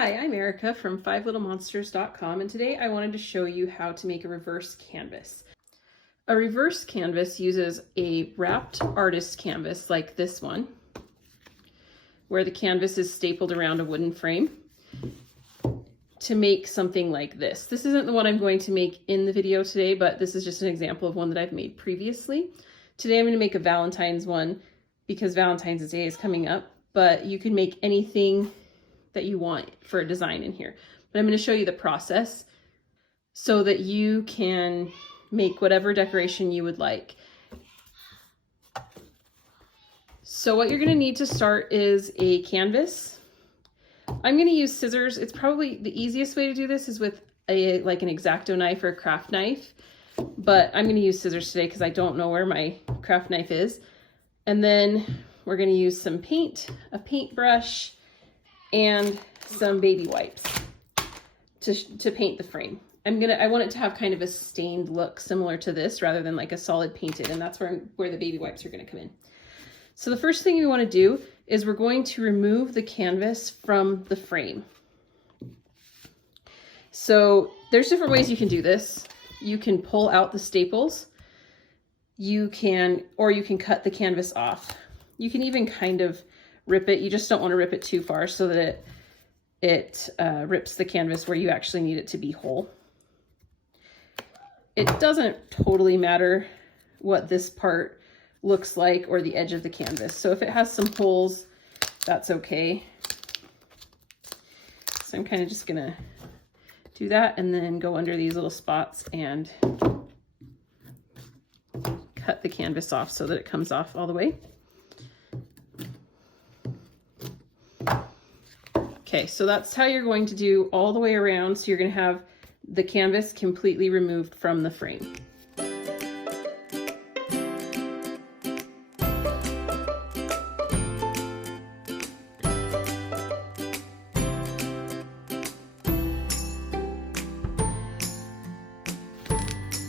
Hi, I'm Erica from 5littlemonsters.com, and today I wanted to show you how to make a reverse canvas. A reverse canvas uses a wrapped artist canvas like this one, where the canvas is stapled around a wooden frame, to make something like this. This isn't the one I'm going to make in the video today, but this is just an example of one that I've made previously. Today I'm going to make a Valentine's one because Valentine's Day is coming up, but you can make anything that you want for a design in here. But I'm going to show you the process so that you can make whatever decoration you would like. So what you're going to need to start is a canvas. I'm going to use scissors. It's probably the easiest way to do this is with an X-Acto knife or a craft knife, but I'm going to use scissors today because I don't know where my craft knife is. And then we're going to use some paint, a paintbrush, and some baby wipes to paint the frame. I want it to have kind of a stained look similar to this rather than like a solid painted, and that's where the baby wipes are going to come in. So the first thing we want to do is we're going to remove the canvas from the frame. So there's different ways you can do this. You can pull out the staples. You can cut the canvas off. You can even kind of rip it. You just don't want to rip it too far so that it rips the canvas where you actually need it to be whole. It doesn't totally matter what this part looks like or the edge of the canvas. So if it has some holes, that's okay. So I'm kind of just gonna do that and then go under these little spots and cut the canvas off so that it comes off all the way. Okay, so that's how you're going to do all the way around. So you're going to have the canvas completely removed from the frame.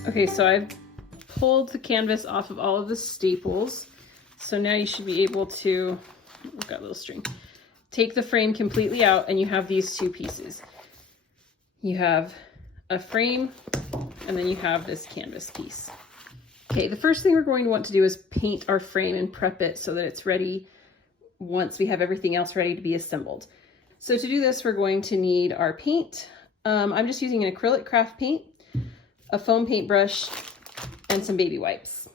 Okay, so I've pulled the canvas off of all of the staples. So now you should be able to, I've got a little string. Take the frame completely out and you have these two pieces. You have a frame and then you have this canvas piece. Okay, the first thing we're going to want to do is paint our frame and prep it so that it's ready once we have everything else ready to be assembled. So to do this, we're going to need our paint. I'm just using an acrylic craft paint, a foam paintbrush, and some baby wipes.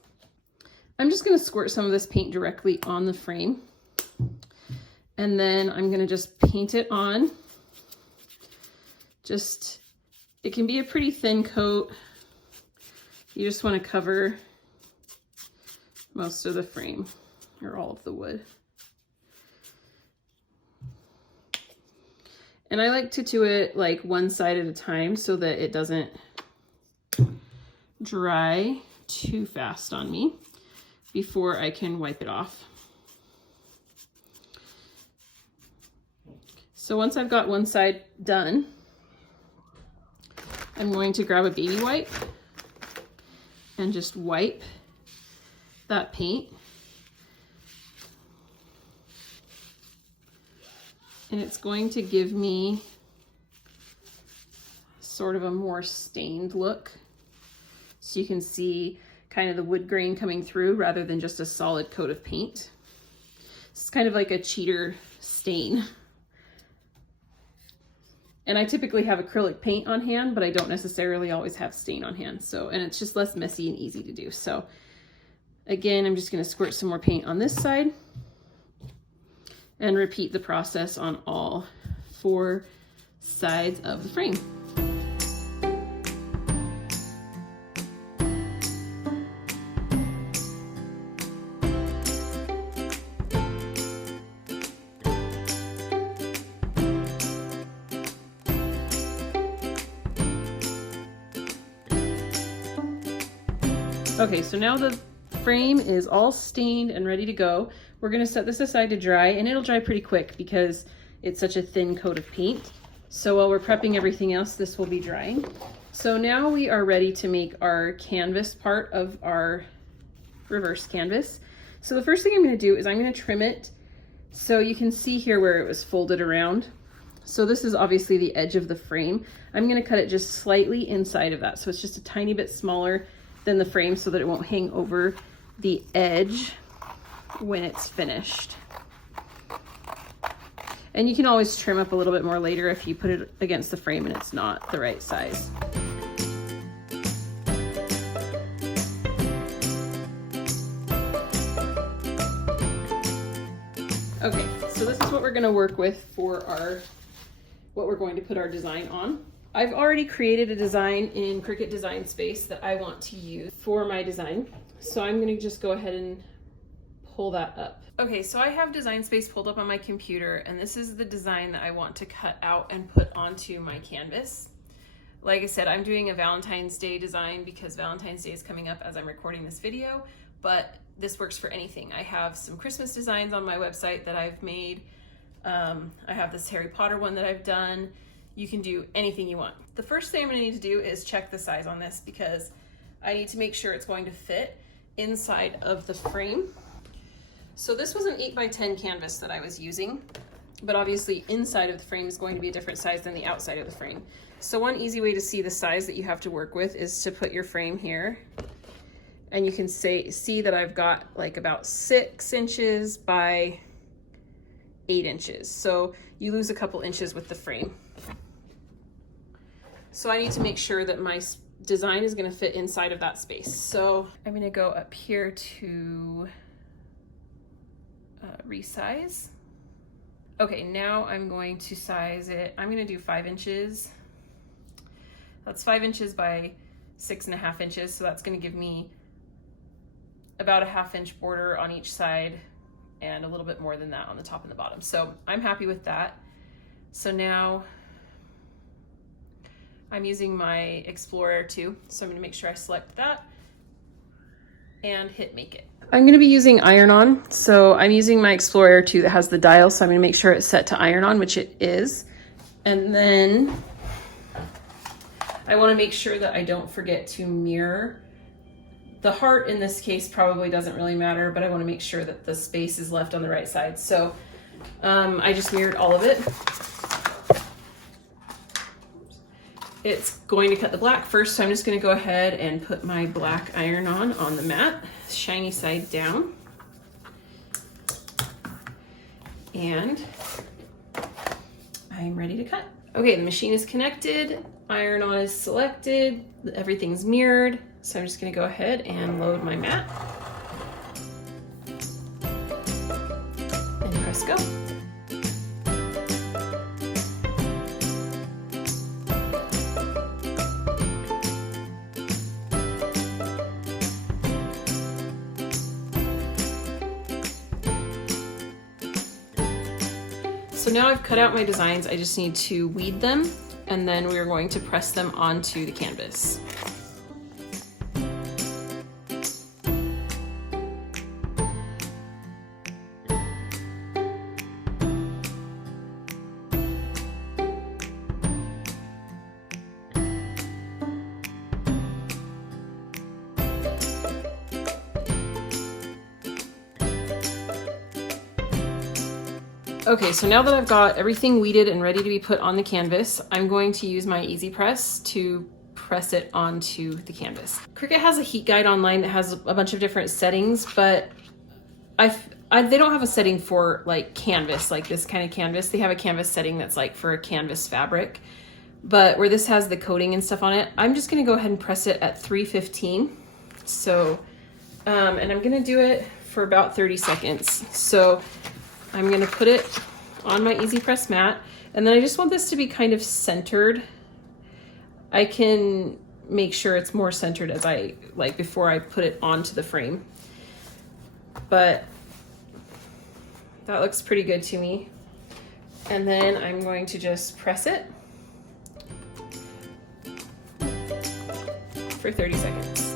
I'm just going to squirt some of this paint directly on the frame. And then I'm going to just paint it on. It can be a pretty thin coat. You just want to cover most of the frame or all of the wood. And I like to do it like one side at a time so that it doesn't dry too fast on me before I can wipe it off. So once I've got one side done, I'm going to grab a baby wipe and just wipe that paint. And it's going to give me sort of a more stained look. So you can see kind of the wood grain coming through rather than just a solid coat of paint. It's kind of like a cheater stain. And I typically have acrylic paint on hand, but I don't necessarily always have stain on hand. And it's just less messy and easy to do. So again, I'm just going to squirt some more paint on this side and repeat the process on all 4 sides of the frame. Okay, so now the frame is all stained and ready to go. We're going to set this aside to dry, and it'll dry pretty quick because it's such a thin coat of paint. So while we're prepping everything else, this will be drying. So now we are ready to make our canvas part of our reverse canvas. So the first thing I'm going to do is I'm going to trim it so you can see here where it was folded around. So this is obviously the edge of the frame. I'm gonna cut it just slightly inside of that. So it's just a tiny bit smaller than the frame so that it won't hang over the edge when it's finished. And you can always trim up a little bit more later if you put it against the frame and it's not the right size. Okay, so this is what we're gonna work with for what we're going to put our design on. I've already created a design in Cricut Design Space that I want to use for my design. So I'm gonna just go ahead and pull that up. Okay, so I have Design Space pulled up on my computer, and this is the design that I want to cut out and put onto my canvas. Like I said, I'm doing a Valentine's Day design because Valentine's Day is coming up as I'm recording this video, but this works for anything. I have some Christmas designs on my website that I've made. I have this Harry Potter one that I've done. You can do anything you want. The first thing I'm gonna need to do is check the size on this because I need to make sure it's going to fit inside of the frame. So this was an 8x10 canvas that I was using, but obviously inside of the frame is going to be a different size than the outside of the frame. So one easy way to see the size that you have to work with is to put your frame here, and you can see that I've got like about 6 inches by 8 inches. So you lose a couple inches with the frame. So I need to make sure that my design is going to fit inside of that space. So I'm going to go up here to resize. Okay, now I'm going to size it. I'm going to do 5 inches. That's 5 inches by 6.5 inches. So that's going to give me about a 1/2 inch border on each side and a little bit more than that on the top and the bottom. So I'm happy with that. So now I'm using my Explore Air 2. So I'm going to make sure I select that and hit make it. I'm going to be using iron on. So I'm using my Explore Air 2 that has the dial. So I'm going to make sure it's set to iron on, which it is. And then I want to make sure that I don't forget to mirror. The heart in this case probably doesn't really matter, but I want to make sure that the space is left on the right side. So I just mirrored all of it. It's going to cut the black first, so I'm just going to go ahead and put my black iron on the mat, shiny side down. And I'm ready to cut. Okay, the machine is connected, iron on is selected, everything's mirrored. So I'm just going to go ahead and load my mat and press go. So now I've cut out my designs, I just need to weed them, and then we're going to press them onto the canvas. Okay, so now that I've got everything weeded and ready to be put on the canvas, I'm going to use my EasyPress to press it onto the canvas. Cricut has a heat guide online that has a bunch of different settings, but they don't have a setting for like canvas, like this kind of canvas. They have a canvas setting that's like for a canvas fabric, but where this has the coating and stuff on it, I'm just gonna go ahead and press it at 315. So, and I'm gonna do it for about 30 seconds. So I'm gonna put it on my EasyPress mat, and then I just want this to be kind of centered. I can make sure it's more centered as before I put it onto the frame. But that looks pretty good to me. And then I'm going to just press it for 30 seconds.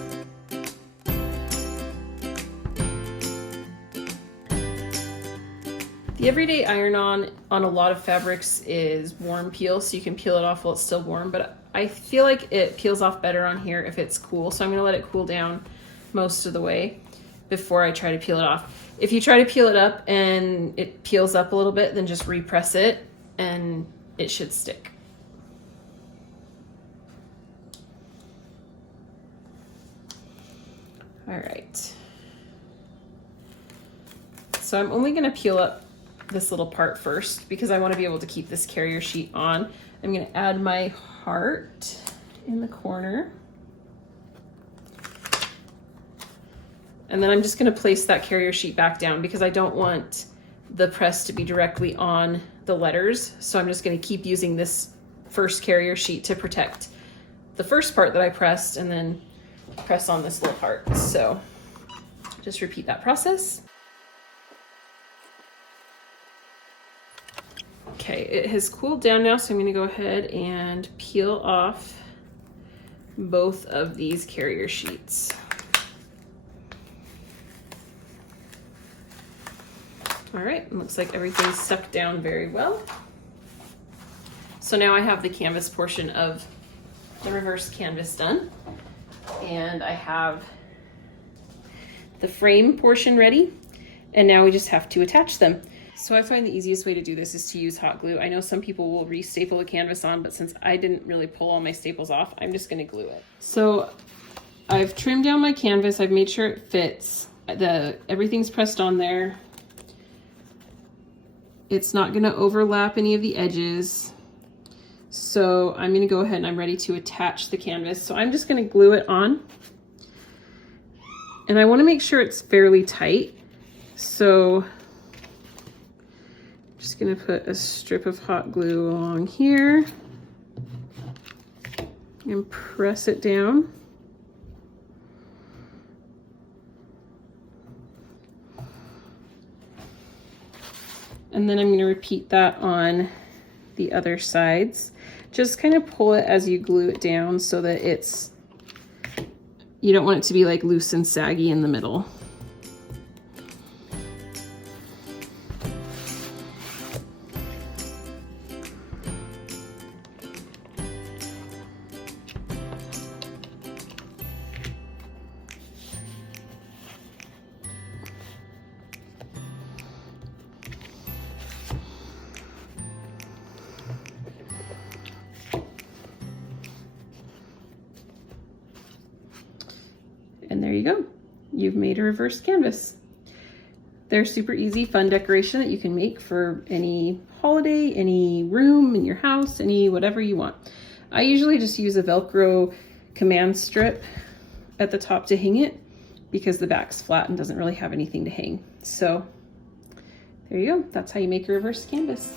The everyday iron-on a lot of fabrics is warm peel, so you can peel it off while it's still warm, but I feel like it peels off better on here if it's cool, so I'm gonna let it cool down most of the way before I try to peel it off. If you try to peel it up and it peels up a little bit, then just repress it and it should stick. All right. So I'm only going to peel up this little part first because I want to be able to keep this carrier sheet on. I'm going to add my heart in the corner. And then I'm just going to place that carrier sheet back down because I don't want the press to be directly on the letters. So I'm just going to keep using this first carrier sheet to protect the first part that I pressed and then press on this little part. So just repeat that process. Okay, it has cooled down now, so I'm going to go ahead and peel off both of these carrier sheets. All right, it looks like everything's stuck down very well. So now I have the canvas portion of the reverse canvas done, and I have the frame portion ready, and now we just have to attach them. So I find the easiest way to do this is to use hot glue. I know some people will re-staple the canvas on, but since I didn't really pull all my staples off, I'm just gonna glue it. So I've trimmed down my canvas, I've made sure it fits. Everything's pressed on there. It's not gonna overlap any of the edges. So I'm gonna go ahead and I'm ready to attach the canvas. So I'm just gonna glue it on. And I wanna make sure it's fairly tight. So just gonna put a strip of hot glue along here and press it down. And then I'm going to repeat that on the other sides. Just kind of pull it as you glue it down so that you don't want it to be like loose and saggy in the middle. And there you go. You've made a reverse canvas. They're super easy, fun decoration that you can make for any holiday, any room in your house, any whatever you want. I usually just use a Velcro command strip at the top to hang it because the back's flat and doesn't really have anything to hang. So there you go. That's how you make a reverse canvas.